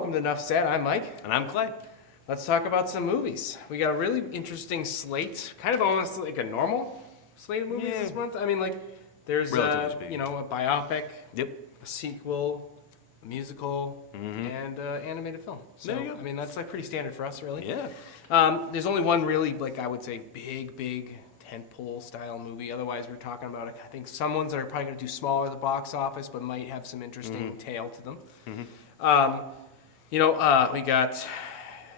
welcome to NUFS. I'm Mike. And I'm Clay. Let's talk about some movies. We got a really interesting slate, kind of almost like a normal slate of movies this month. I mean, like, there's a biopic, a sequel, a musical, and animated film. So, There you go. I mean, that's like pretty standard for us, really. Yeah. There's only one really, like, I would say, big tentpole style movie. Otherwise, we're talking about, I think, some ones that are probably going to do smaller at the box office, but might have some interesting tale to them. We got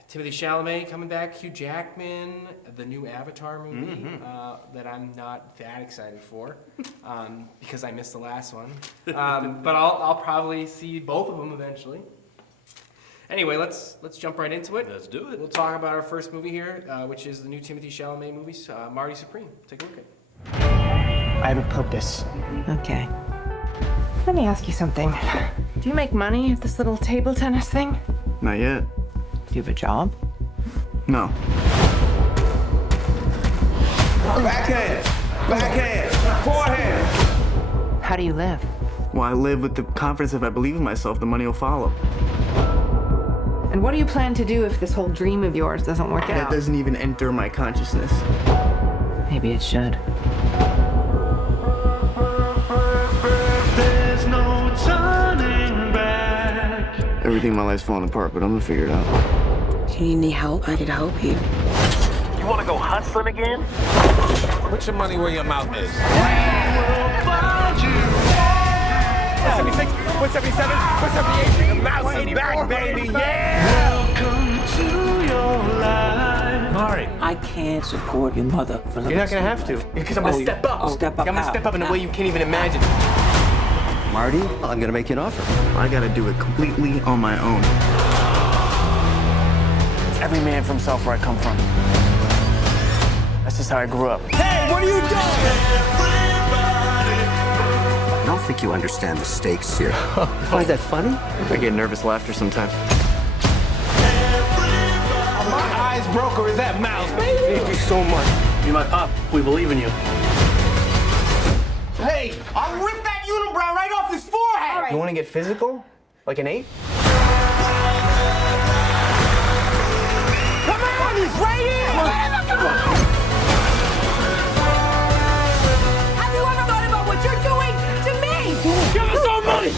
Timothy Chalamet coming back, Hugh Jackman, the new Avatar movie that I'm not that excited for because I missed the last one. But I'll probably see both of them eventually. Anyway, let's jump right into it. Let's do it. We'll talk about our first movie here, which is the new Timothy Chalamet movie, Marty Supreme. Take a look at it. I have a purpose. Okay. Let me ask you something. Do you make money at this little table tennis thing? Not yet. Do you have a job? No. Backhand, forehand. How do you live? Well, I live with the confidence if I believe in myself, the money will follow. And what do you plan to do if this whole dream of yours doesn't work That out? doesn't even enter my consciousness. Maybe it should. There's no turning back. Everything in my life's falling apart, but I'm gonna figure it out. Do you need any help? I could help you. You want to go hustling again? Put your money where your mouth is. 176, 177, 178. The mouse is back, baby. Yeah. Welcome to your life. Mari, I can't support your mother for the You're not gonna have to, because I'm gonna step up. Step up I'm gonna how? step up in a way you can't even imagine. Marty, I'm gonna make you an offer. I gotta do it completely on my own. It's every man for himself where I come from. That's just how I grew up. Hey, what are you doing? I don't think you understand the stakes here. You find that funny? I get nervous laughter sometimes. My eyes broke, or is that mouse, baby? Thank you so much. You're my pop. We believe in you. Hey, I'll rip that unibrow right off his forehead. You wanna get physical? Like an ape? Come on, he's right here. Come on. Have you ever thought about what you're doing to me? Give us our money.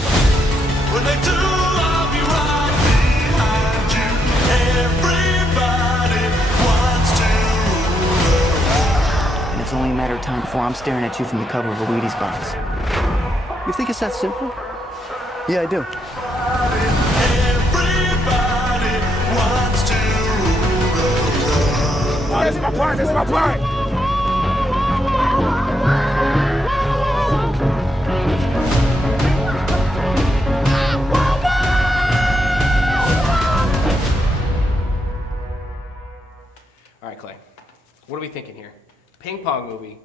When they do, I'll be right behind you. Everybody wants to. And it's only a matter of time before I'm staring at you from the cover of a Wheaties box. You think it's that simple? Yeah, I do. Everybody wants to. Oh, this is my part. This is my part. All right, Clay. What are we thinking here? Ping pong movie.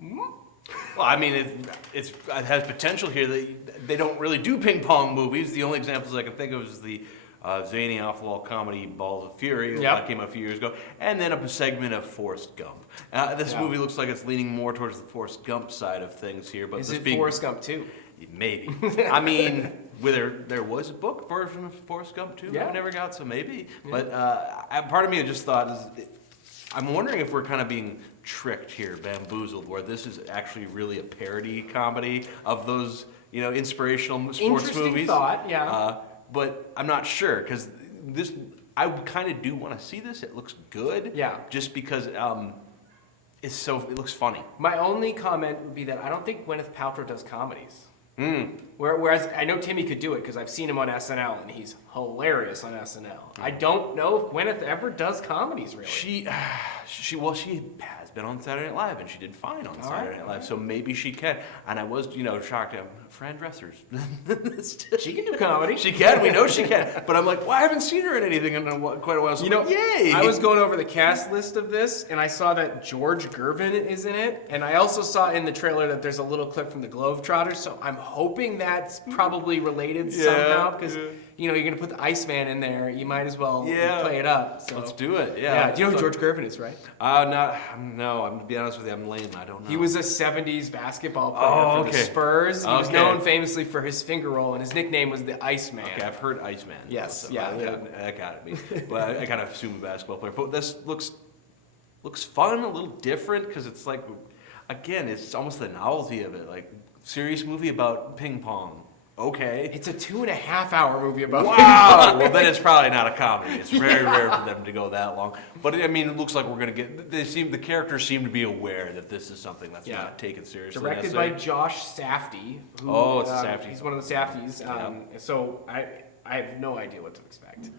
Well, I mean, it has potential here. They don't really do ping pong movies. The only examples I can think of is the zany off-the-wall comedy Balls of Fury that came out a few years ago, and then a segment of Forrest Gump. This movie looks like it's leaning more towards the Forrest Gump side of things here. But Is it Forrest Gump 2? Maybe. I mean, there was a book version of Forrest Gump too. Yeah. I never got, so maybe. Yeah. But part of me just thought I'm wondering if we're kind of being tricked here, bamboozled, where this is actually really a parody comedy of those, inspirational sports Interesting movies. thought, yeah. But I'm not sure because I kind of do want to see this. It looks good. Yeah. Just because it looks funny. My only comment would be that I don't think Gwyneth Paltrow does comedies. Whereas I know Timmy could do it because I've seen him on SNL and he's hilarious on SNL. I don't know if Gwyneth ever does comedies really. She has been on Saturday Night Live and she did fine on Saturday Night Live, so maybe she can. And I was, shocked. Fran Dresser's. She can do comedy. She can. We know she can. But I'm like, well, I haven't seen her in anything in quite a while. So yay! I was going over the cast list of this and I saw that George Gervin is in it, and I also saw in the trailer that there's a little clip from the Globetrotters. So I'm hoping that's probably related somehow because you're gonna put the Iceman in there, you might as well Yeah. play it up. So. Let's do it. Yeah. Yeah. Do you know who George Gervin is, right? No. I'm to be honest with you, I'm lame. I don't know. He was a '70s basketball player for the Spurs. He was known famously for his finger roll, and his nickname was the Iceman. Okay, I've heard Iceman. Yes. So Yeah. that got me. But I kind of assume a basketball player. But this looks fun, a little different, because it's like, again, it's almost the novelty of it. Like, serious movie about ping pong. Okay. It's a 2.5-hour movie about. Wow. Well, then it's probably not a comedy. It's very rare for them to go that long. But I mean, it looks like we're gonna get. The characters seem to be aware that this is something that's not taken seriously. Directed by Josh Safdie. Who, it's Safdie. He's one of the Safdies. So I have no idea what to expect.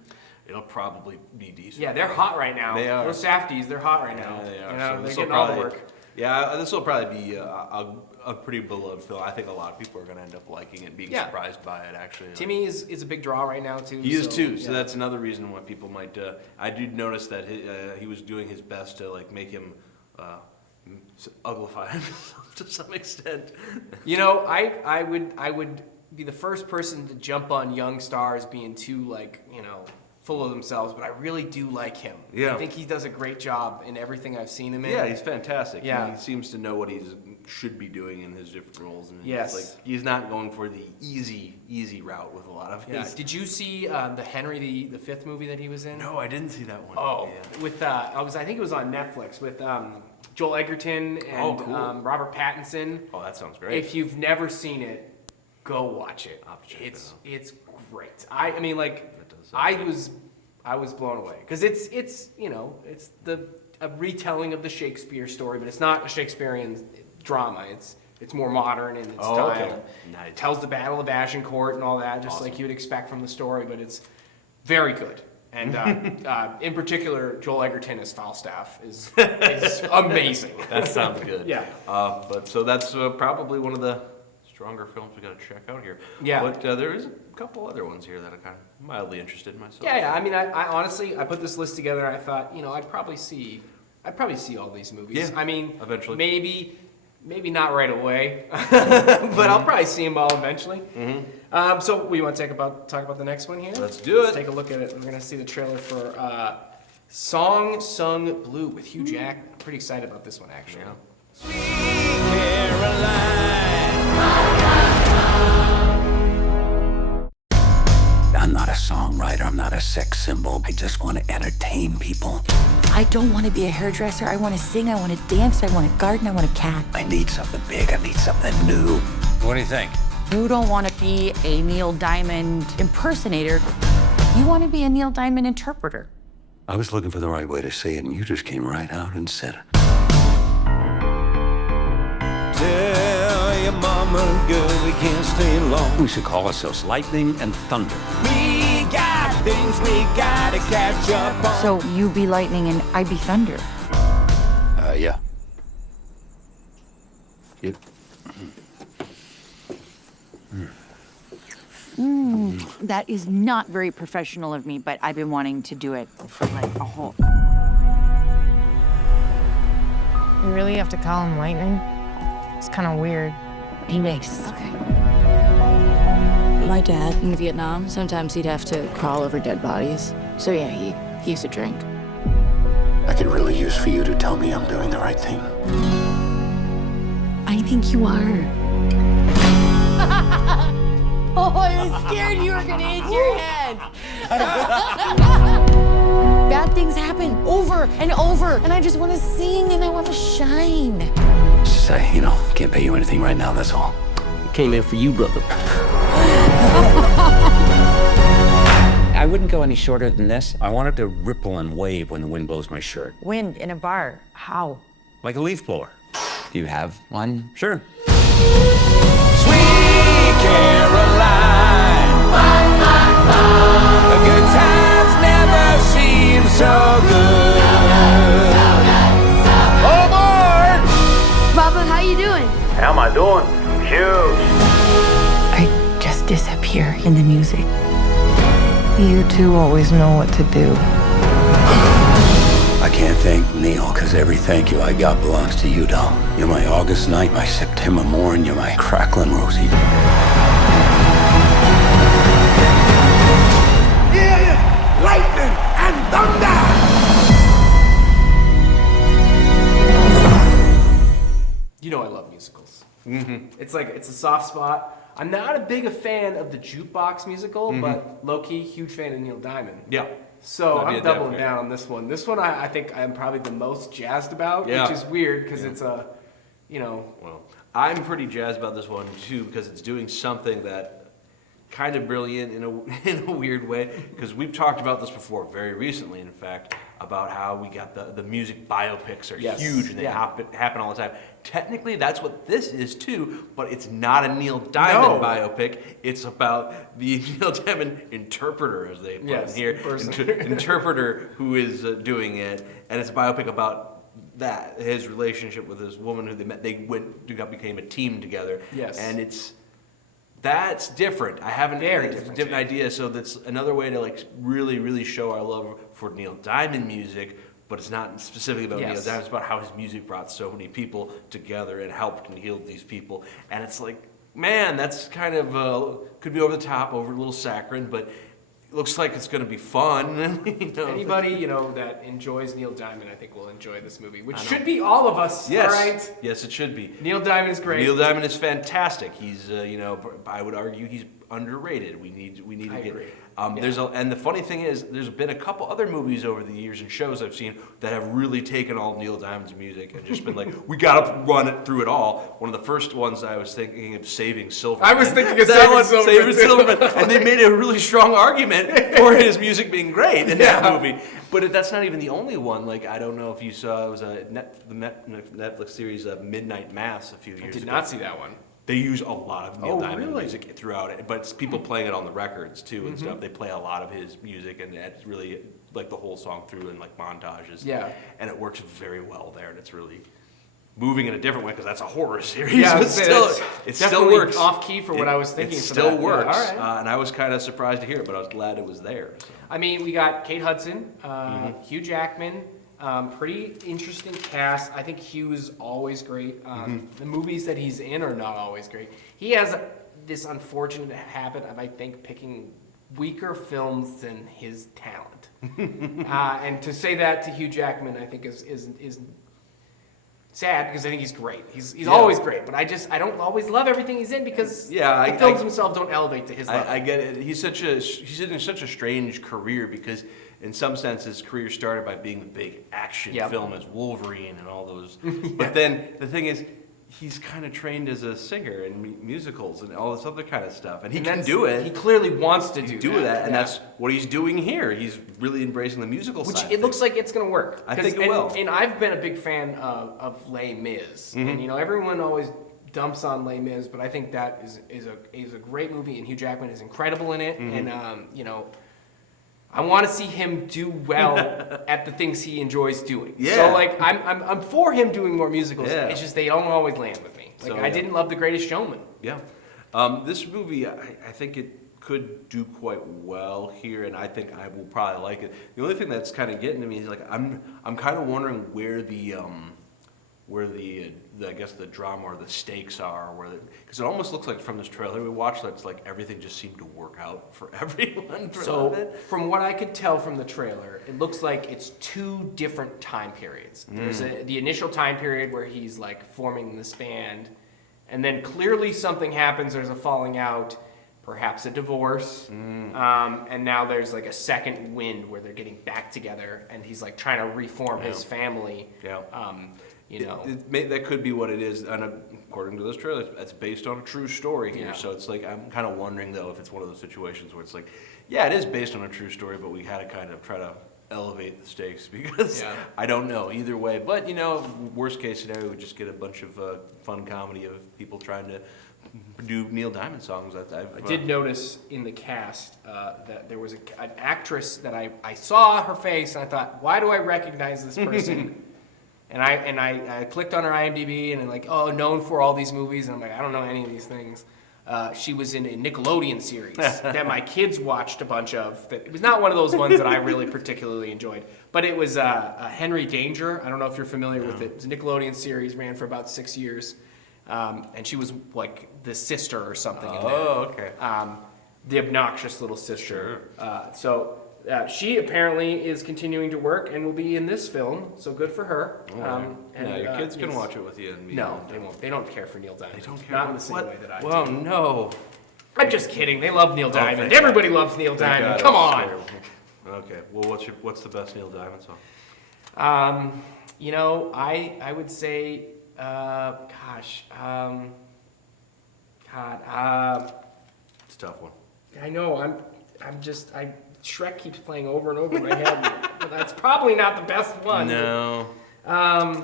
It'll probably be decent. Yeah, they're hot right now. They are. Those Safdies, they're hot right now. Yeah, they are. So So they're getting all the work. Yeah, this will probably be a pretty beloved film. I think a lot of people are going to end up liking it, being surprised by it, actually. Timmy is a big draw right now, too. He is, too. So that's another reason why people might... I did notice that he was doing his best to make him uglify himself to some extent. I would be the first person to jump on young stars being too, full of themselves, but I really do like him. Yeah. I think he does a great job in everything I've seen him in. Yeah, he's fantastic. Yeah. He seems to know what he should be doing in his different roles. And Yes. he's not going for the easy route with a lot of his. Did you see the Henry the Fifth movie that he was in? No, I didn't see that one. Oh, with I think it was on Netflix with Joel Egerton and cool. Robert Pattinson. Oh, that sounds great. If you've never seen it, go watch it. It's great. I was blown away because it's a retelling of the Shakespeare story, but it's not a Shakespearean drama. It's more modern in its style. Okay. Nice. It tells the Battle of Agincourt and all that, just like you would expect from the story, but it's very good. And in particular, Joel Egerton as Falstaff is amazing. That sounds good. Yeah. So that's probably one of the stronger films we got to check out here. Yeah. But there is a couple other ones here that I'm kind of mildly interested in myself. Yeah. I mean, I honestly, I put this list together and I thought, I'd probably see all these movies. Yeah, I mean, eventually. Maybe not right away, but I'll probably see them all eventually. Mm-hmm. So we want to talk about the next one here? Let's do it. Let's take a look at it. We're going to see the trailer for Song Sung Blue with Hugh Jackman. I'm pretty excited about this one, actually. I'm not a songwriter. I'm not a sex symbol. I just want to entertain people. I don't want to be a hairdresser. I want to sing. I want to dance. I want to garden. I want a cat. I need something big. I need something new. What do you think? You don't want to be a Neil Diamond impersonator. You want to be a Neil Diamond interpreter. I was looking for the right way to say it, and you just came right out and said it. Tell your mama, girl, we can't stay long. We should call ourselves Lightning and Thunder. We got things we gotta catch up on. So you be lightning and I be thunder. Yeah. You. That is not very professional of me, but I've been wanting to do it for like a whole... You really have to call him Lightning? It's kind of weird. He makes. Okay. My dad in Vietnam, sometimes he'd have to crawl over dead bodies. So yeah, he used to drink. I could really use for you to tell me I'm doing the right thing. I think you are. Oh, I was scared you were gonna hit your head. Bad things happen over and over, and I just want to sing and I want to shine. Say, can't pay you anything right now, that's all. Came here for you, brother. I wouldn't go any shorter than this. I wanted to ripple and wave when the wind blows my shirt. Wind in a bar. How? Like a leaf blower. Do you have one? Sure. Sweet Caroline, the good times never seem so good. Oh, boy! Papa, how you doing? How am I doing? Huge. I just disappear in the music. You two always know what to do. I can't thank Neil, because every thank you I got belongs to you, doll. You're my August night, my September morn, you're my crackling Rosie. lightning and thunder. You know I love musicals. It's like, it's a soft spot. I'm not a big a fan of the jukebox musical, but low-key, huge fan of Neil Diamond. Yeah. So That'd be I'm a doubling definite. down on this one. This one I think I'm probably the most jazzed about, Yeah. which is weird because it's a, you know. Well, I'm pretty jazzed about this one too because it's doing something that kind of brilliant in a weird way. Because we've talked about this before, very recently, in fact, about how we got the music biopics are Yes. huge and they Yeah. happen all the time. Technically, that's what this is too, but it's not a Neil Diamond No. biopic. It's about the Neil Diamond interpreter, as they put Yes, in here, person. interpreter who is doing it, and it's a biopic about that his relationship with this woman who they met. They became a team together. Yes. And that's different. I haven't Very it's a different different take. idea. So that's another way to like really show our love for Neil Diamond music. But it's not specifically about Neil Yes. Diamond. It's about how his music brought so many people together and helped and healed these people. And it's like, man, that's kind of could be over the top, over a little saccharine, but it looks like it's going to be fun. You know? Anybody, you know, that enjoys Neil Diamond, I think will enjoy this movie, which should be all of us, Yes. all right? Yes, it should be. Neil Diamond is great. Neil Diamond is fantastic. He's, you know, I would argue he's underrated. We need I to get. agree. There's and the funny thing is, there's been a couple other movies over the years and shows I've seen that have really taken all Neil Diamond's music and just been like, we gotta run it through it all. One of the first ones I was thinking of Saving Silverman. I was thinking of That Saving one, Silverman, too. Silverman, and they made a really strong argument for his music being great in that Yeah. movie. But that's not even the only one. Like, I don't know if you saw, it was the Netflix series Midnight Mass a few years ago. I did not see that one. They use a lot of Neil Oh, Diamond really? music throughout it, but it's people playing it on the records too and stuff. They play a lot of his music, and it's really like the whole song through in like montages. Yeah. And it works very well there, and it's really moving in a different way because that's a horror series. Yeah, I but would say still, that's it still definitely works. off key for what I was thinking It for still that. Yeah, works, all right. and I was kind of surprised to hear it, but I was glad it was there. So. I mean, we got Kate Hudson, Hugh Jackman, pretty interesting cast. I think Hugh is always great. The movies that he's in are not always great. He has this unfortunate habit of, I think, picking weaker films than his talent. And to say that to Hugh Jackman, I think is sad because I think he's great. He's always great, but I don't always love everything he's in because the films themselves don't elevate to his level. I get it. He's in such a strange career because in some sense his career started by being the big action film as Wolverine and all those. But then the thing is, he's kind of trained as a singer in musicals and all this other kind of stuff, and he can do it. He clearly wants to do that, and that's what he's doing here. He's really embracing the musical Which side. it looks like it's going to work. I think it will. And I've been a big fan of Les Mis, and you know everyone always dumps on Les Mis, but I think that is a great movie, and Hugh Jackman is incredible in it, and you know. I want to see him do well at the things he enjoys doing. Yeah. So like I'm for him doing more musicals. Yeah. It's just they don't always land with me. Like So, I didn't love The Greatest Showman. Yeah. This movie, I think it could do quite well here, and I think I will probably like it. The only thing that's kind of getting to me is like I'm kind of wondering where the I guess the drama or the stakes are, because it almost looks like from this trailer we watched that it's like everything just seemed to work out for everyone. So from what I could tell from the trailer, it looks like it's two different time periods. There's the initial time period where he's like forming this band, and then clearly something happens, there's a falling out, perhaps a divorce, and now there's like a second wind where they're getting back together, and he's like trying to reform his family. Yeah. You know. That could be what it is, and according to this trailer, it's based on a true story here. Yeah. So it's like I'm kind of wondering though if it's one of those situations where it's like, yeah, it is based on a true story, but we had to kind of try to elevate the stakes because I don't know either way. But you know, worst case scenario, we just get a bunch of fun comedy of people trying to do Neil Diamond songs. I did notice in the cast that there was an actress that I saw her face and I thought, why do I recognize this person? And I clicked on her IMDb and I'm like, oh, known for all these movies, and I'm like, I don't know any of these things. She was in a Nickelodeon series that my kids watched a bunch of. It was not one of those ones that I really particularly enjoyed, but it was Henry Danger. I don't know if you're familiar with it. It was a Nickelodeon series, ran for about 6 years, and she was like the sister or something in there. Oh, okay. The obnoxious little sister. So she apparently is continuing to work and will be in this film, so good for her. Your kids can watch it with you and me. No, they won't. They don't care for Neil Diamond. They don't care. Not in the same way that I do. Well, no. I'm just kidding. They love Neil Diamond. thank Everybody loves Neil Thank Diamond. God, Come I on. was scared. Okay. Well, what's the best Neil Diamond song? I would say, It's a tough one. I know. Shrek keeps playing over and over in my head, but that's probably not the best one. No. I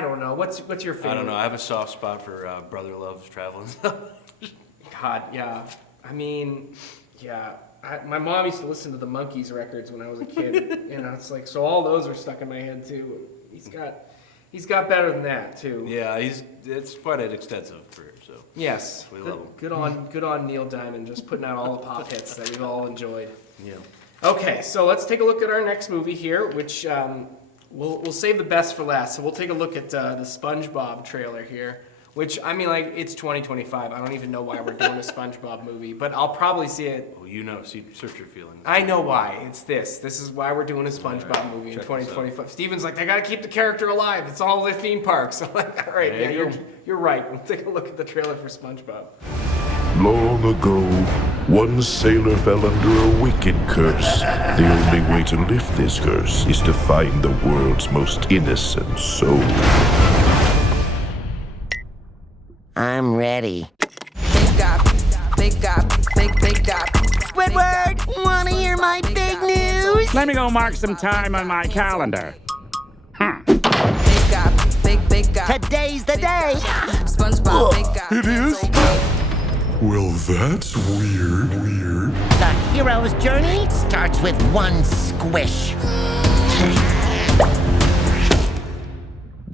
don't know. What's your favorite? I don't know. I have a soft spot for Brother Loves Traveling. God, yeah. I mean, yeah. My mom used to listen to the Monkees records when I was a kid. It's like, so all those are stuck in my head too. He's got better than that too. Yeah, it's quite an extensive career. So yes, we love him. Good on Neil Diamond, just putting out all the pop hits that we've all enjoyed. Yeah. Okay, so let's take a look at our next movie here, which we'll save the best for last. So we'll take a look at the SpongeBob trailer here. Which, I mean, like, it's 2025. I don't even know why we're doing a SpongeBob movie, but I'll probably see it. Well, search your feelings. I know why. It's this. This is why we're doing a SpongeBob movie in 2025. Steven's like, they gotta keep the character alive. It's all the theme parks. I'm like, all right, yeah, you're right. We'll take a look at the trailer for SpongeBob. Long ago, one sailor fell under a wicked curse. The only way to lift this curse is to find the world's most innocent soul. I'm ready. Big Squidward, wanna hear my big news? Let me go mark some time on my calendar. Today's the day. It is? Well, that's weird. The hero's journey starts with one squish.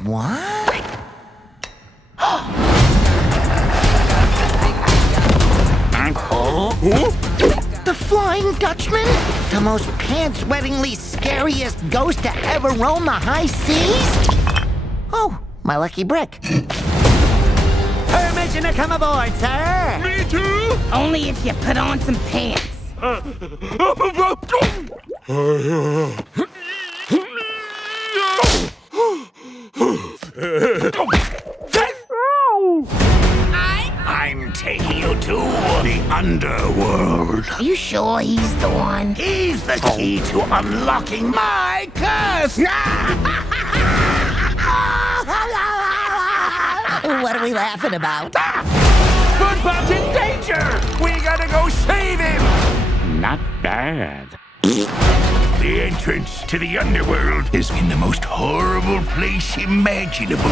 What? The Flying Dutchman? The most pants-wettingly scariest ghost to ever roam the high seas? Oh, my lucky brick. Permission to come aboard, sir! Me too? Only if you put on some pants. I'm taking you to the underworld. Are you sure he's the one? He's the key to unlocking my curse. What are we laughing about? SpongeBob's in danger. We gotta go save him. Not bad. The entrance to the underworld is in the most horrible place imaginable.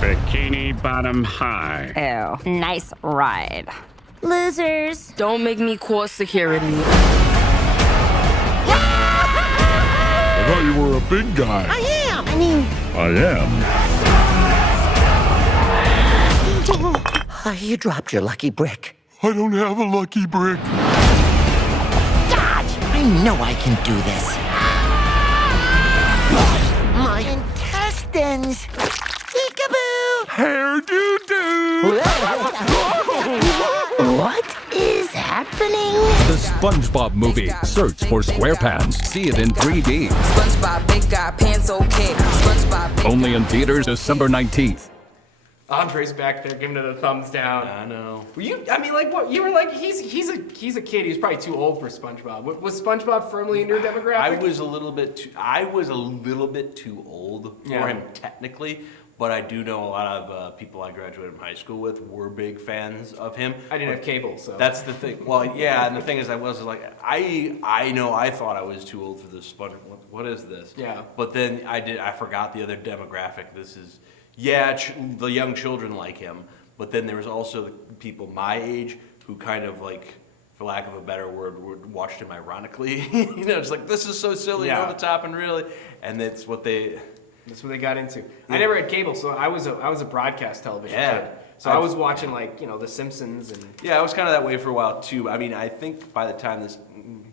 Bikini Bottom High. Ew. Nice ride. Losers. Don't make me call security. I thought you were a big guy. I am. I mean, I am. you dropped your lucky brick. I don't have a lucky brick. Dodge! I know I can do this. My intestines. Peekaboo! Hair doo doo. What is happening? The SpongeBob movie. Search for SquarePants. See it in 3D. SpongeBob, big guy, pants okay. SpongeBob, Only in theaters December 19th. Andre's back there giving it a thumbs down. I know. Were you? I mean, like, what? You were like, he's a kid. He's probably too old for SpongeBob. Was SpongeBob firmly in your demographic? I was a little bit too old for him technically, but I do know a lot of people I graduated from high school with were big fans of him. I didn't have cable, so that's the thing. Well, yeah, and the thing is, I was like, I know I thought I was too old for this SpongeBob. What is this? Yeah. But then I forgot the other demographic. This is. Yeah, the young children like him, but then there was also the people my age who kind of like, for lack of a better word, watched him ironically. It's like, this is so silly and over the top and really, and that's what they got into. Yeah. I never had cable, so I was a broadcast television kid. So I was watching like, The Simpsons and. Yeah, I was kind of that way for a while too. I mean, I think by the time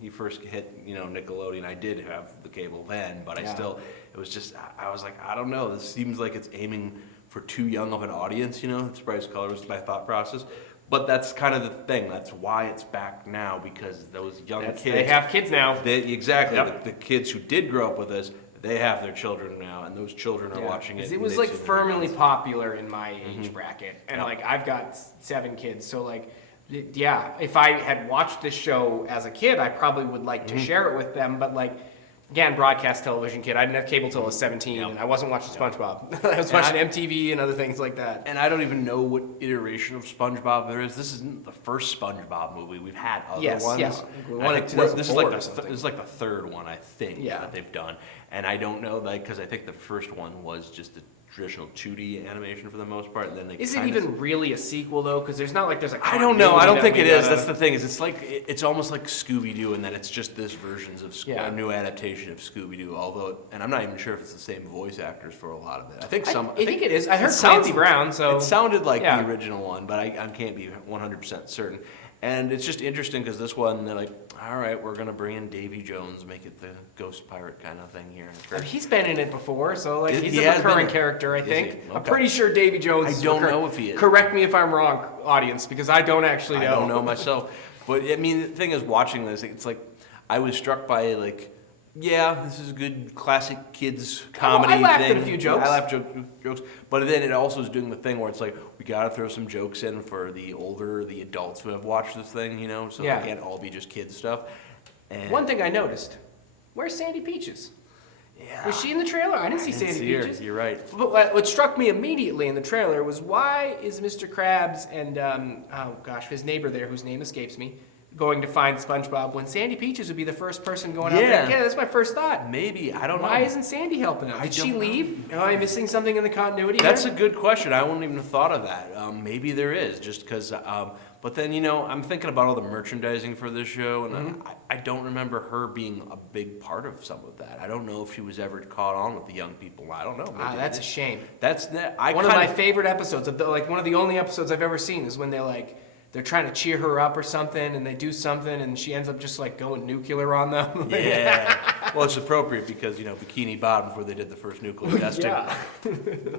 he first hit, Nickelodeon, I did have the cable then, but I still. It was just, I was like, I don't know, this seems like it's aiming for too young of an audience, It's bright color was my thought process. But that's kind of the thing. That's why it's back now, because those young kids... They have kids now. Exactly. Yep. The kids who did grow up with us, they have their children now, and those children are watching it. It was like firmly popular in my age bracket. And like, I've got 7 kids, so like, yeah, if I had watched this show as a kid, I probably would like to share it with them, but like, again, broadcast television kid. I didn't have cable till I was 17, and I wasn't watching SpongeBob. I was watching MTV and other things like that. And I don't even know what iteration of SpongeBob there is. This isn't the first SpongeBob movie. We've had other ones. Yes. I think this is like the third one, I think, that they've done. And I don't know, like, because I think the first one was just the traditional 2D animation for the most part. And then is it even really a sequel though? Because there's not like there's a. I don't know. I don't think it is. That's the thing. Is it's almost like Scooby-Doo, and then it's just this versions of a new adaptation of Scooby-Doo. Although, and I'm not even sure if it's the same voice actors for a lot of it. I think it is. I heard Clancy Brown, so it sounded like the original one, but I can't be 100% certain. And it's just interesting because this one, they're like, all right, we're going to bring in Davy Jones, make it the ghost pirate kind of thing here. He's been in it before, so like he's a recurring character, I think. Okay. I'm pretty sure Davy Jones I don't know if he is. Correct me if I'm wrong, audience, because I don't actually know. I don't know myself. But I mean, the thing is, watching this, it's like, I was struck by like, yeah, this is a good classic kids comedy thing. I laughed at a few jokes. I laughed jokes, but then it also is doing the thing where it's like, we gotta throw some jokes in for the adults who have watched this thing, you know, so it can't all be just kids stuff. And one thing I noticed, where's Sandy Peaches? Yeah. Was she in the trailer? I didn't see Sandy Peaches. You're right. But what struck me immediately in the trailer was, why is Mr. Krabs and, his neighbor there, whose name escapes me, going to find SpongeBob when Sandy Peaches would be the first person going out there? Yeah, that's my first thought. Maybe, I don't know. Why isn't Sandy helping out? Did she leave? Am I missing something in the continuity? That's a good question. I wouldn't even have thought of that. Maybe there is, just because. But then, you know, I'm thinking about all the merchandising for this show, and I don't remember her being a big part of some of that. I don't know if she was ever caught on with the young people. I don't know. That's a shame. One of my favorite episodes, one of the only episodes I've ever seen, is when they're trying to cheer her up or something, and they do something, and she ends up just like going nuclear on them. Yeah. Well, it's appropriate because, you know, Bikini Bottom, before they did the first nuclear testing.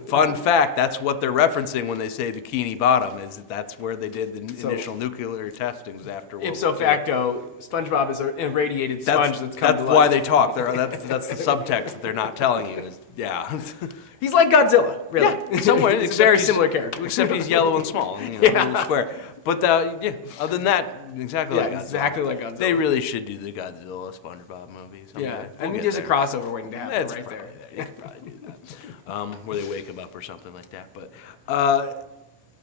Fun fact, that's what they're referencing when they say Bikini Bottom, is that's where they did the initial nuclear testings after World Ipso War II. facto, SpongeBob is an irradiated sponge that's come to life. That's why they talk. That's the subtext that they're not telling you. He's like Godzilla, really. Yeah, somewhere. He's a very similar character. Except he's yellow and small, little square. But other than that, exactly like Godzilla. Exactly like Godzilla. They really should do the Godzilla SpongeBob movies. There's a crossover waiting to happen right there. You could probably do that. Where they wake him up or something like that. But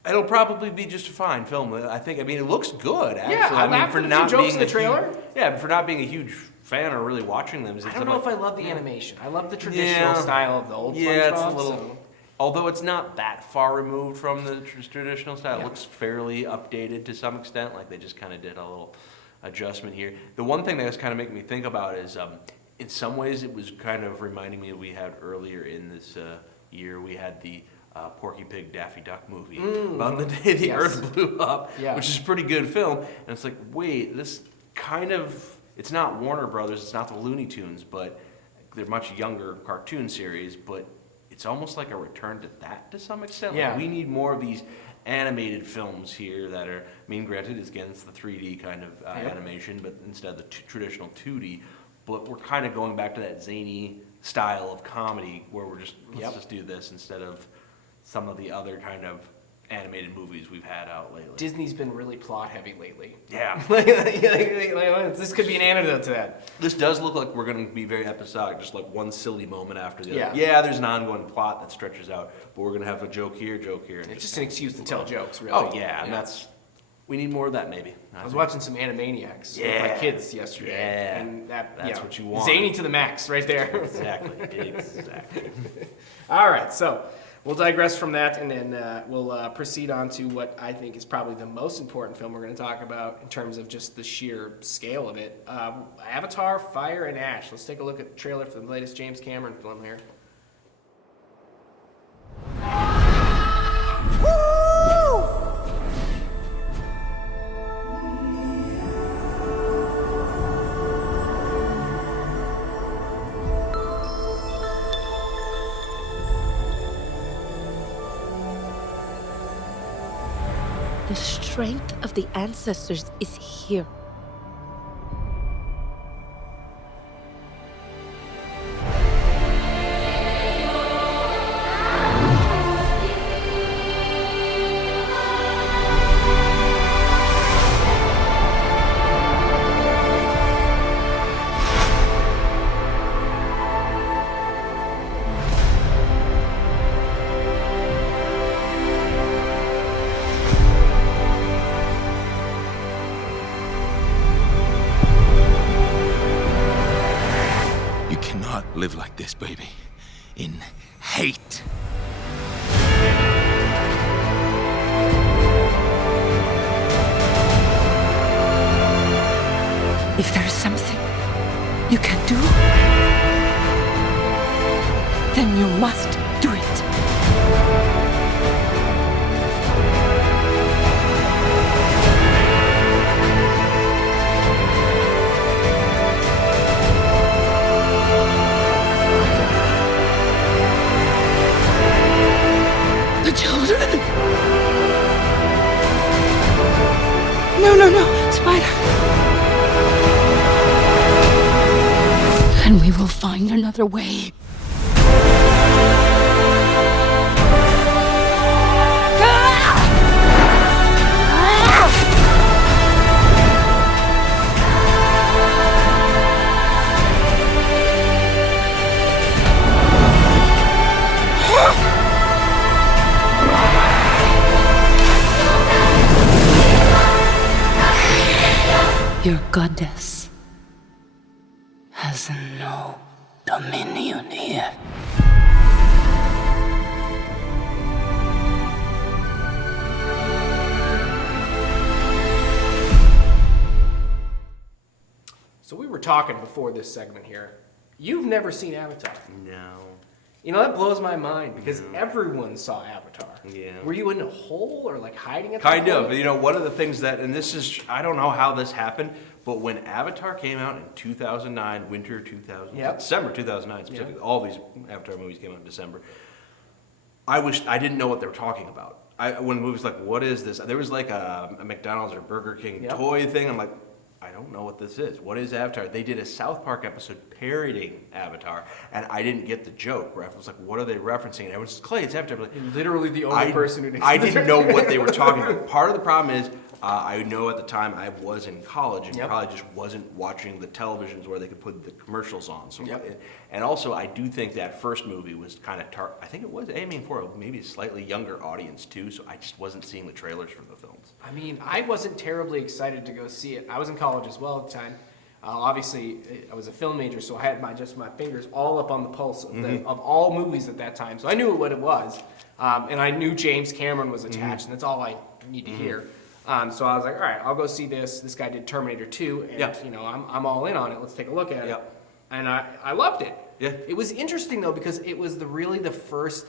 it'll probably be just a fine film. I think. I mean, it looks good. Actually. Yeah, I laughed at a few jokes in the trailer. But for not being a huge fan or really watching them, I don't know if I love the animation. I love the traditional style of the old SpongeBob. Yeah, it's a little. Although it's not that far removed from the traditional style, it looks fairly updated to some extent. Like they just kind of did a little adjustment here. The one thing that was kind of making me think about is, in some ways, it was kind of reminding me of we had earlier in this year. We had the Porky Pig Daffy Duck movie about the day the Earth blew up, which is a pretty good film. And it's like, wait, this kind of, it's not Warner Brothers, it's not the Looney Tunes, but they're much younger cartoon series, but it's almost like a return to that to some extent. Yeah. Like we need more of these animated films here that are, I mean, granted, it's against the 3D kind of animation, but instead of the traditional 2D. But we're kind of going back to that zany style of comedy where we're just, let's just do this instead of some of the other kind of animated movies we've had out lately. Disney's been really plot heavy lately. Yeah. This could be an antidote to that. This does look like we're going to be very episodic, just like one silly moment after the other. Yeah, there's an ongoing plot that stretches out, but we're going to have a joke here. And it's just an excuse to tell jokes, really. Oh, yeah, and we need more of that, maybe. I was watching some Animaniacs with my kids yesterday. Yeah, and that's what you want. Zany to the max, right there. Exactly. All right, so we'll digress from that, and then we'll proceed on to what I think is probably the most important film we're going to talk about in terms of just the sheer scale of it. Avatar, Fire and Ash. Let's take a look at the trailer for the latest James Cameron film here. The strength of the ancestors is here. Live like this, baby. In hate. If there is something you can do, then you must do it. Children! No, Spider! And we will find another way. Your goddess has no dominion here. So we were talking before this segment here. You've never seen Avatar. No. You know, that blows my mind because everyone saw Avatar. Yeah. Were you in a hole or like hiding at Kind of. You know, one of the things that, and this is, I don't know how this happened, but when Avatar came out in 2009, winter 2000, December 2009 specifically, all these Avatar movies came out in December, I didn't know what they were talking about. When the movie was like, what is this? There was like a McDonald's or Burger King toy thing. I'm like, I don't know what this is. What is Avatar? They did a South Park episode parodying Avatar, and I didn't get the joke. I was like, what are they referencing? And everyone's like, Clay, it's Avatar. Like, literally the only person who didn't. I didn't know what they were talking about. Part of the problem is, I know at the time I was in college and probably just wasn't watching the televisions where they could put the commercials on. So, and also I do think that first movie was kind of I think it was aiming for maybe a slightly younger audience too. So I just wasn't seeing the trailers for the films. I mean, I wasn't terribly excited to go see it. I was in college as well at the time. Obviously, I was a film major, so I had my fingers all up on the pulse of all movies at that time. So I knew what it was, and I knew James Cameron was attached, and that's all I need to hear. So I was like, all right, I'll go see this. This guy did Terminator 2, and you know, I'm all in on it. Let's take a look at it. And I loved it. Yeah. It was interesting though because it was really the first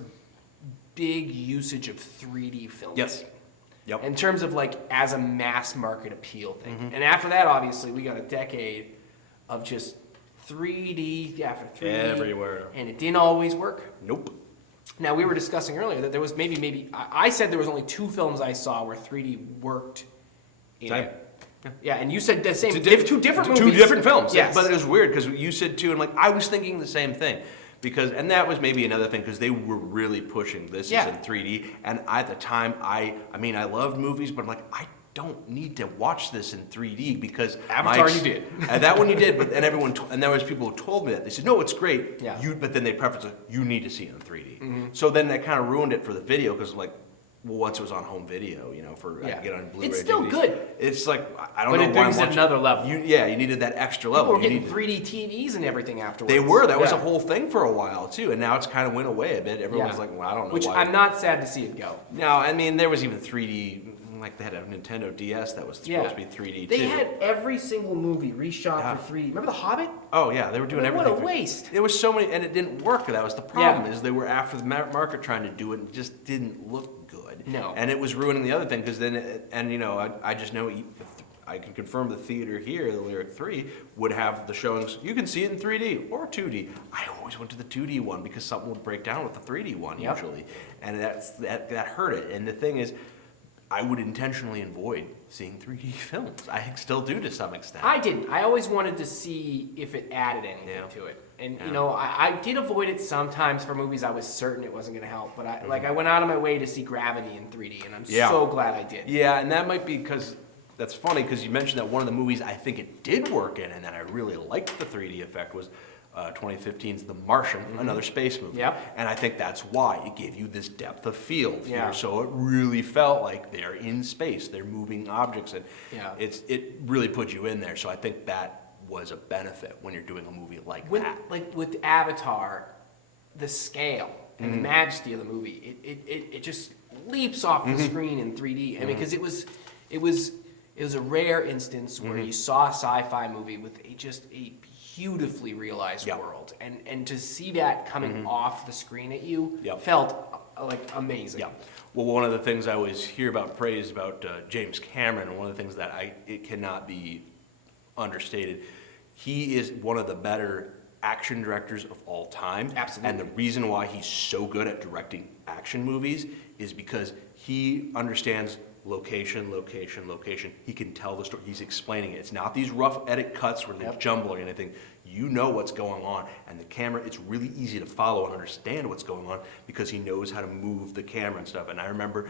big usage of 3D filmmaking. Yes. Yep. In terms of like as a mass market appeal thing. And after that, obviously, we got a decade of just 3D after 3D. Everywhere. And it didn't always work. Nope. Now, we were discussing earlier that there was I said there was only 2 films I saw where 3D worked in it. Yeah, and you said the same. Two different movies. 2 different films. Yes. But it was weird because you said 2, and like I was thinking the same thing. And that was maybe another thing because they were really pushing this is in 3D. And at the time, I mean, I loved movies, but I'm like, I don't need to watch this in 3D because Avatar you did. And that one you did, but and there was people who told me that. They said, no, it's great. Yeah. But then they preface it, you need to see it in 3D. So then that kind of ruined it for the video because like, well, once it was on home video, you know, I could get on Blu-ray. It's still DVDs. good. It's like, I don't but know it why brings it another level. You needed that extra level. People were getting 3D TVs and everything afterwards. They were. That was a whole thing for a while, too. And now it's kind of went away a bit. Everyone's like, well, I don't know Which why. I'm not sad to see it go. No, I mean, there was even 3D, like they had a Nintendo DS that was supposed to be 3D, They had every single movie reshot for 3D. Remember The Hobbit? Oh, yeah, they were doing everything. What a waste. There was so many, and it didn't work. That was the problem, is they were after the market trying to do it, and it just didn't look good. No. And it was ruining the other thing, because then, you know, I just know, I can confirm the theater here, the Lyric 3, would have the showings. You can see it in 3D or 2D. I always went to the 2D one because something would break down with the 3D one usually, and that hurt it. And the thing is, I would intentionally avoid seeing 3D films. I still do to some extent. I didn't. I always wanted to see if it added anything to it. And, you know, I did avoid it sometimes for movies I was certain it wasn't going to help. But, I went out of my way to see Gravity in 3D, and I'm so glad I did. Yeah, and that might be because... That's funny, because you mentioned that one of the movies I think it did work in, and that I really liked the 3D effect, was 2015's The Martian, another space movie. Yep. And I think that's why it gave you this depth of field here. So it really felt like they're in space, they're moving objects, and it really put you in there. So I think that was a benefit when you're doing a movie like that. Like with Avatar, the scale and the majesty of the movie, it just leaps off the screen in 3D. I mean, because it was a rare instance where you saw a sci-fi movie with just a beautifully realized world, and to see that coming off the screen at you felt like amazing. Yeah. Well, one of the things I always hear about praise about James Cameron, and one of the things that it cannot be understated, he is one of the better action directors of all time. Absolutely. And the reason why he's so good at directing action movies is because he understands location, location, location. He can tell the story. He's explaining it. It's not these rough edit cuts where they jumble or anything. You know what's going on, and the camera, it's really easy to follow and understand what's going on because he knows how to move the camera and stuff. And I remember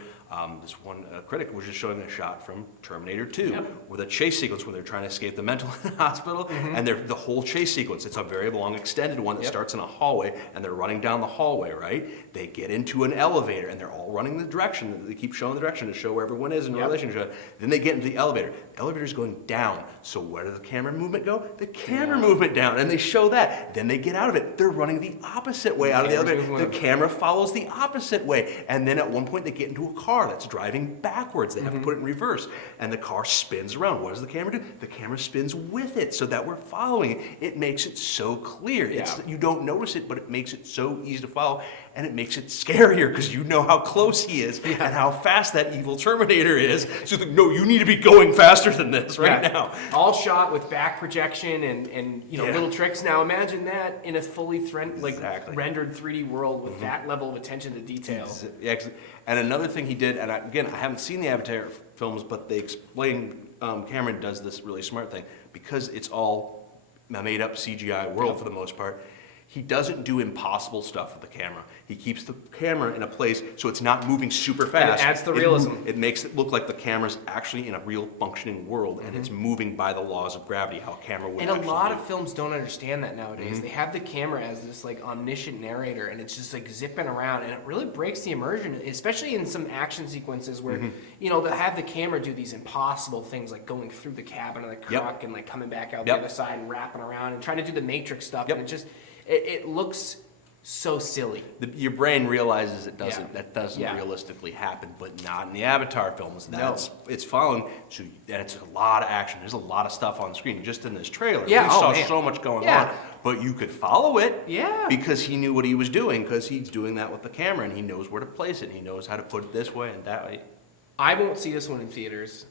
this one critic was just showing a shot from Terminator 2 with a chase sequence where they're trying to escape the mental hospital, and the whole chase sequence, it's a very long extended one that starts in a hallway, and they're running down the hallway, right? They get into an elevator, and they're all running the direction. They keep showing the direction to show where everyone is in relationship. Then they get into the elevator. The elevator's going down. So where does the camera movement go? The camera movement down. And they show that. Then they get out of it. They're running the opposite way out of the elevator. The camera follows the opposite way. And then at one point they get into a car that's driving backwards. They have to put it in reverse. And the car spins around. What does the camera do? The camera spins with it so that we're following it. It makes it so clear. You don't notice it, but it makes it so easy to follow. And it makes it scarier because you know how close he is and how fast that evil Terminator is. So it's like, no, you need to be going faster than this now. All shot with back projection and little tricks. Now imagine that in a fully rendered 3D world with that level of attention to detail. And another thing he did, and I haven't seen the Avatar films, but they explain Cameron does this really smart thing because it's all a made-up CGI world for the most part. He doesn't do impossible stuff with the camera. He keeps the camera in a place so it's not moving super fast. And it adds the realism. It makes it look like the camera's actually in a real functioning world and it's moving by the laws of gravity, how a camera would And actually a lot move. of films don't understand that nowadays. They have the camera as this omniscient narrator, and it's just zipping around, and it really breaks the immersion, especially in some action sequences where they'll have the camera do these impossible things like going through the cabin of the truck and coming back out the other side and wrapping around and trying to do the Matrix stuff, and it looks so silly. Your brain realizes that doesn't realistically happen, but not in the Avatar films. It's following, and it's a lot of action. There's a lot of stuff on screen. Just in this trailer, we saw so much going on, but you could follow it because he knew what he was doing, because he's doing that with the camera, and he knows where to place it, and he knows how to put it this way and that way. I won't see this one in theaters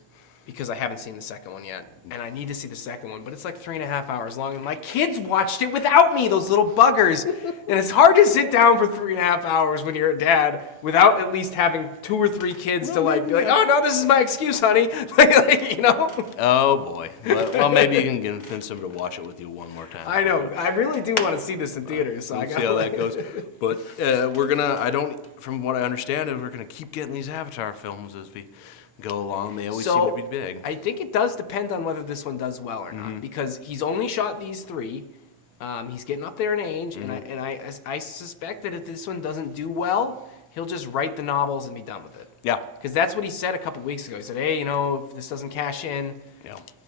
because I haven't seen the second one yet, and I need to see the second one, but it's like 3.5 hours long, and my kids watched it without me, those little buggers, and it's hard to sit down for 3.5 hours when you're a dad without at least having 2 or 3 kids to be like, oh no, this is my excuse, honey, Oh boy. Well, maybe you can convince them to watch it with you one more time. I know. I really do want to see this in theaters, so we'll see how that goes. But from what I understand, we're gonna keep getting these Avatar films as we go along. They always seem to be big. I think it does depend on whether this one does well or not, because he's only shot these 3. He's getting up there in age, and I suspect that if this one doesn't do well, he'll just write the novels and be done with it. Yeah. Because that's what he said a couple weeks ago. He said, hey, if this doesn't cash in,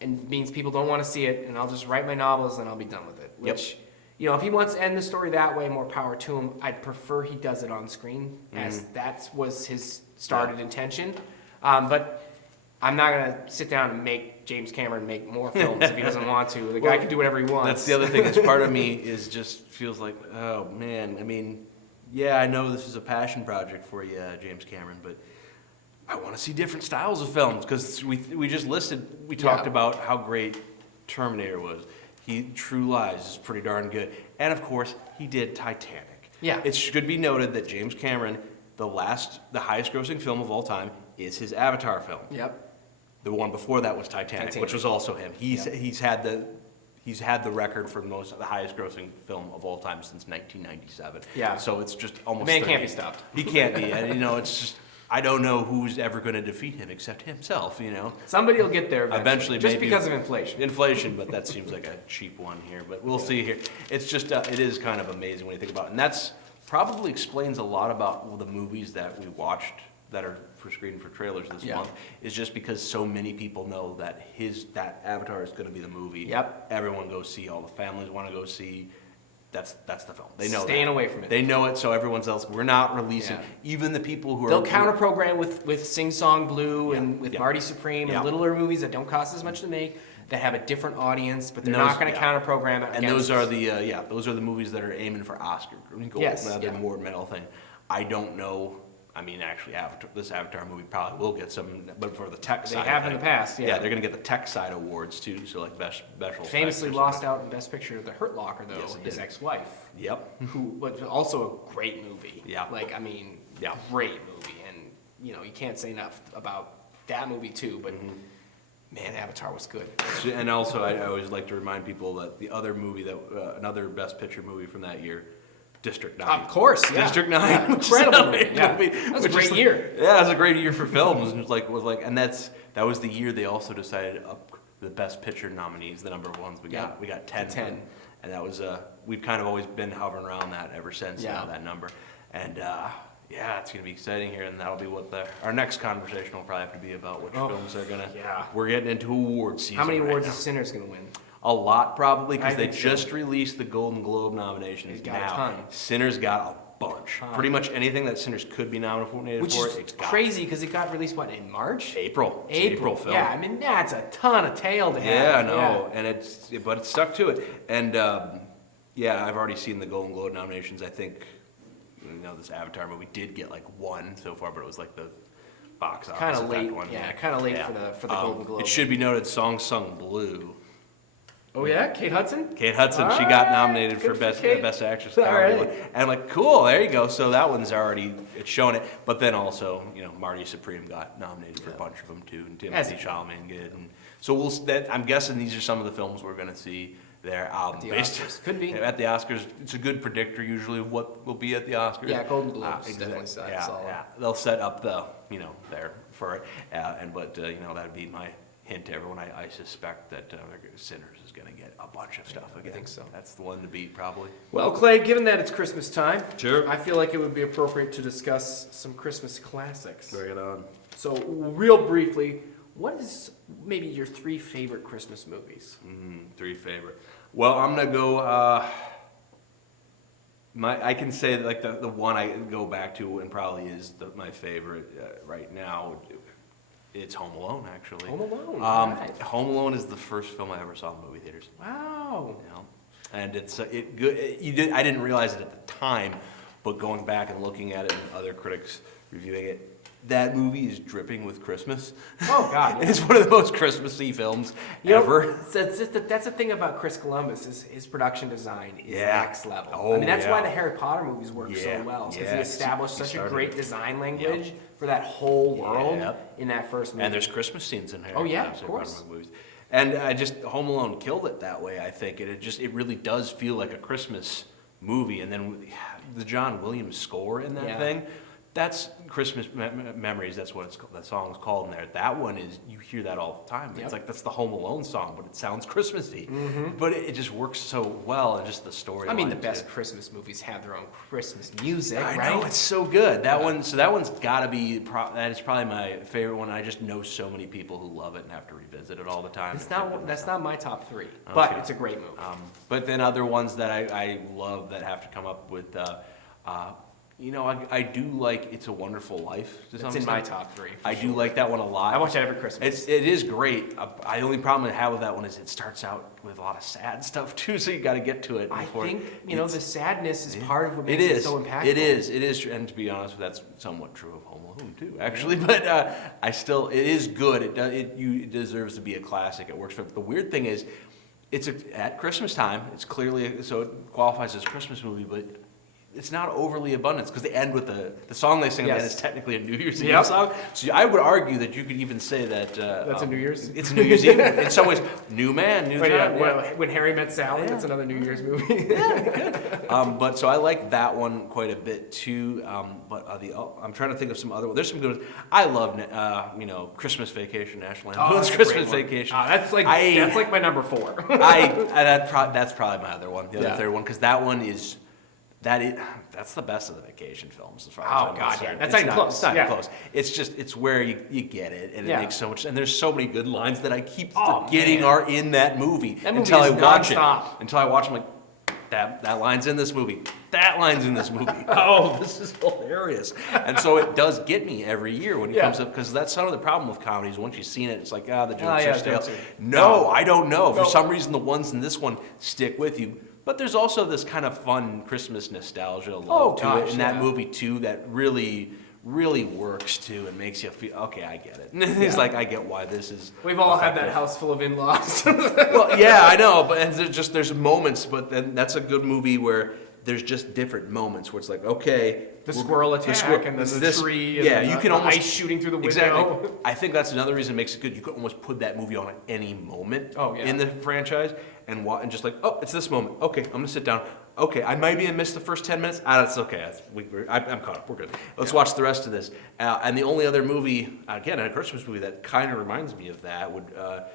and means people don't want to see it, and I'll just write my novels and I'll be done with it. Which, if he wants to end the story that way, more power to him. I'd prefer he does it on screen, as that was his started intention. But I'm not going to sit down and make James Cameron make more films if he doesn't want to. The guy can do whatever he wants. That's the other thing. Is part of me is just feels like, oh man. I mean, I know this is a passion project for you, James Cameron, but I want to see different styles of films, because we just talked about how great Terminator was. True Lies is pretty darn good, and of course he did Titanic. Yeah, it should be noted that James Cameron, the highest grossing film of all time, is his Avatar film. Yep. The one before that was Titanic, which was also him. He's had the record for the highest grossing film of all time since 1997. Yeah. So it's just almost. The man can't be stopped. He can't be, and it's just. I don't know who's ever going to defeat him except himself, Somebody will get there eventually just maybe, because of inflation. Inflation, but that seems like a cheap one here. But we'll see here. It's just, it is kind of amazing when you think about it. And that's probably explains a lot about the movies that we watched that are for screening for trailers this month, is just because so many people know that that Avatar is going to be the movie. Yep. Everyone goes see, all the families want to go see. That's the film. They know Staying away from it. They know it, so everyone else. We're not releasing. Even the people who They'll counter program with Sing Song Blue and with Marty Supreme and littler movies that don't cost as much to make, that have a different audience, but they're not going to counter program it. And those are the movies that are aiming for Oscar gold rather than more medal thing. I don't know. I mean, actually, this Avatar movie probably will get some, but for the tech side. They have in the past, Yeah, they're going to get the tech side awards too, so like best special. Famously lost out in Best Picture, The Hurt Locker, though, his ex-wife. Yep. Who was also a great movie. Yeah. Great movie, and you can't say enough about that movie too. But man, Avatar was good. And also, I always like to remind people that the other movie another Best Picture movie from that year. District 9. Of course, yeah. District 9. Yeah, incredible movie. Yeah. That was a great year. Yeah, it was a great year for films. And and that was the year they also decided up the Best Picture nominees, the number of ones we got. We got 10. And that was we've kind of always been hovering around that ever since. That number. And it's gonna be exciting here, and that'll be what our next conversation will probably have to be about which films are gonna. Yeah. We're getting into awards season. How many awards is Sinners gonna win? A lot, probably, because they just released the Golden Globe nominations. Got a ton. Sinners got a bunch. Pretty much anything that Sinners could be nominated Which for. Is crazy because it got released in March? April film. Yeah, I mean that's a ton of tail to have. Yeah, no, and it stuck to it. And I've already seen the Golden Globe nominations. I think this Avatar movie did get one so far, but it was the box office kind of late. one. Yeah, kind of late for the Golden Globe. It should be noted, Song Sung Blue. Oh yeah, Kate Hudson. She got nominated for best actress. And cool, there you go. So that one's it's showing it. But then also, Marty Supreme got nominated for a bunch of them too, and Timothy Chalamet did. And so I'm guessing these are some of the films we're going to see there. Could be at the Oscars. It's a good predictor usually of what will be at the Oscars. Yeah, Golden Globes definitely solid. Yeah, they'll set up there for it. That'd be my hint to everyone. I suspect that Sinners is going to get a bunch of stuff again. I think so. That's the one to beat, probably. Well, Clay, given that it's Christmas time, sure, I feel like it would be appropriate to discuss some Christmas classics. Bring it on. So, real briefly, what is maybe your 3 favorite Christmas movies? 3 favorite. Well, I'm going to go... I can say that the one I go back to and probably is my favorite right now. It's Home Alone, actually. Home Alone. Right. Home Alone is the first film I ever saw in movie theaters. Wow. And it's good. I didn't realize it at the time, but going back and looking at it and other critics reviewing it, that movie is dripping with Christmas. Oh God! It's one of the most Christmassy films ever. That's the thing about Chris Columbus is his production design is next level. I mean, that's why the Harry Potter movies work so well, because he established such a great design language for that whole world in that first movie. And there's Christmas scenes in Harry Potter. Oh yeah, of course. And Home Alone killed it that way. I think it really does feel like a Christmas movie. And then the John Williams score in that thing. That's Christmas Memories. That's what that song's called in there. That one is, you hear that all the time. It's that's the Home Alone song, but it sounds Christmassy. But it just works so well, and just the story. I mean, the best Christmas movies have their own Christmas music, right? I know, it's so good. That one's got to be. That is probably my favorite one. I just know so many people who love it and have to revisit it all the time. That's not my top 3, but it's a great movie. But then other ones that I love that have to come up with. I do like It's a Wonderful Life. It's in my top 3. I do like that one a lot. I watch it every Christmas. It is great. The only problem I have with that one is it starts out with a lot of sad stuff too, so you got to get to it. I think the sadness is part of what makes it so impactful. It is, and to be honest, that's somewhat true of Home Alone too, actually. But it is good. It deserves to be a classic. It works for. The weird thing is, it's at Christmas time. It's clearly so it qualifies as a Christmas movie, but it's not overly abundant because they end with the song they sing at the end is technically a New Year's Eve Yep. song. So I would argue that you could even say that That's a New Year's? It's New Year's Eve in some ways. New man, new time. Well, When Harry Met Sally, that's another New Year's movie. But so I like that one quite a bit too. But I'm trying to think of some other. There's some good ones. I love Christmas Vacation, National Lampoon's Christmas Vacation. That's like my number 4. That's probably my other one, the third one, because that one is. That's the best of the vacation films as far as I'm concerned. That's not close. It's not close. It's just it's where you get it, and it makes so much. And there's so many good lines that I keep forgetting are in that movie until I watch it. Until I watch, I'm like, that line's in this movie. That line's in this movie. Oh, this is hilarious. And so it does get me every year when it comes up, because that's some of the problem with comedies. Once you've seen it, it's like, the jokes are stale. No, I don't know. For some reason, the ones in this one stick with you. But there's also this kind of fun Christmas nostalgia to it in that movie too that really, really works too and makes you feel, okay, I get it. It's like, I get why this is. We've all had that house full of in-laws. Well, yeah, I know, but there's moments, but then that's a good movie where there's just different moments where it's like, okay. The squirrel attack and the tree and you can almost, ice shooting through the window. Exactly. I think that's another reason it makes it good. You can almost put that movie on at any moment in the franchise and just like, oh, it's this moment. Okay, I'm going to sit down. Okay, I might be miss the first 10 minutes. That's okay. I'm caught up. We're good. Let's watch the rest of this. And the only other movie, again, a Christmas movie that kind of reminds me of that would, A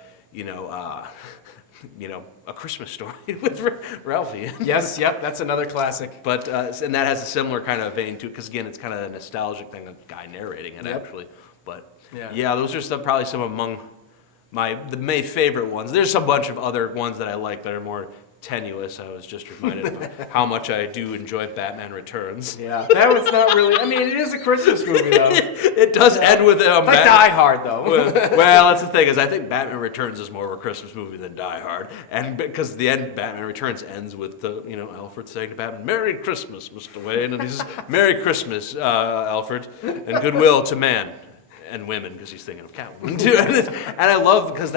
Christmas Story with Ralphie. Yes, that's another classic. But and that has a similar kind of vein to it, because again, it's kind of a nostalgic thing, a guy narrating it actually. But those are probably some among the May favorite ones. There's a bunch of other ones that I like that are more tenuous. I was just reminded of how much I do enjoy Batman Returns. Yeah, that one's not really. I mean, it is a Christmas movie though. It does end with like Die Hard though. Well, that's the thing, is I think Batman Returns is more of a Christmas movie than Die Hard, and because the end, Batman Returns ends with Alfred saying to Batman, "Merry Christmas, Mr. Wayne," and he says, "Merry Christmas, Alfred, and goodwill to man and women," because he's thinking of Catwoman too. And I love, because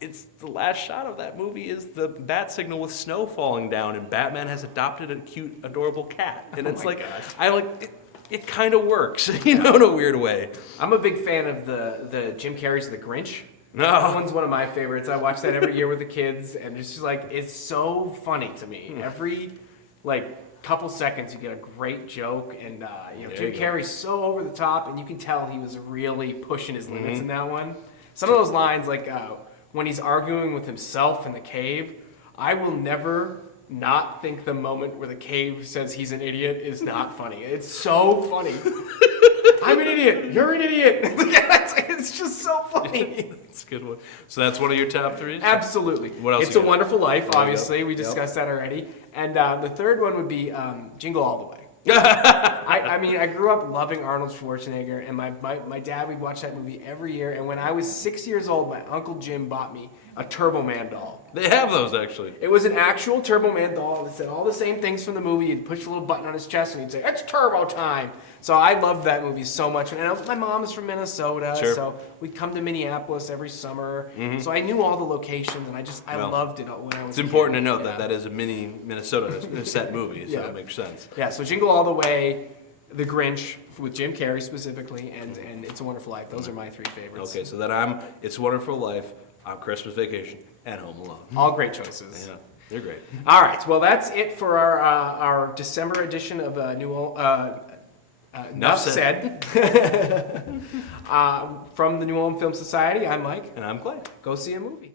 it's the last shot of that movie is the bat signal with snow falling down, and Batman has adopted a cute, adorable cat, and it's like, I like it. It kind of works, in a weird way. I'm a big fan of the Jim Carrey's The Grinch. That one's one of my favorites. I watch that every year with the kids, and it's just like, it's so funny to me. Every couple seconds you get a great joke, and Jim Carrey's so over the top, and you can tell he was really pushing his limits in that one. Some of those lines, when he's arguing with himself in the cave, I will never not think the moment where the cave says he's an idiot is not funny. It's so funny. I'm an idiot. You're an idiot. It's just so funny. It's a good one. So that's one of your top 3s? Absolutely. What else? It's a Wonderful Life, obviously. We discussed that already. And the third one would be Jingle All the Way. I grew up loving Arnold Schwarzenegger, and my dad, we'd watch that movie every year. And when I was 6 years old, my Uncle Jim bought me a Turbo Man doll. They have those, actually. It was an actual Turbo Man doll that said all the same things from the movie. He'd push a little button on his chest, and he'd say, "It's turbo time." So I loved that movie so much. And my mom is from Minnesota, so we'd come to Minneapolis every summer. So I knew all the locations, and I loved it when I was a kid. It's important to note that is a mini Minnesota set movie, so it makes sense. Yeah, so Jingle All the Way, The Grinch, with Jim Carrey specifically, and It's a Wonderful Life. Those are my 3 favorites. Okay, so then It's a Wonderful Life, Christmas Vacation, and Home Alone. All great choices. Yeah, they're great. All right, well, that's it for our December edition of NUFS Said. From the New Ulm Film Society, I'm Mike. And I'm Clay. Go see a movie.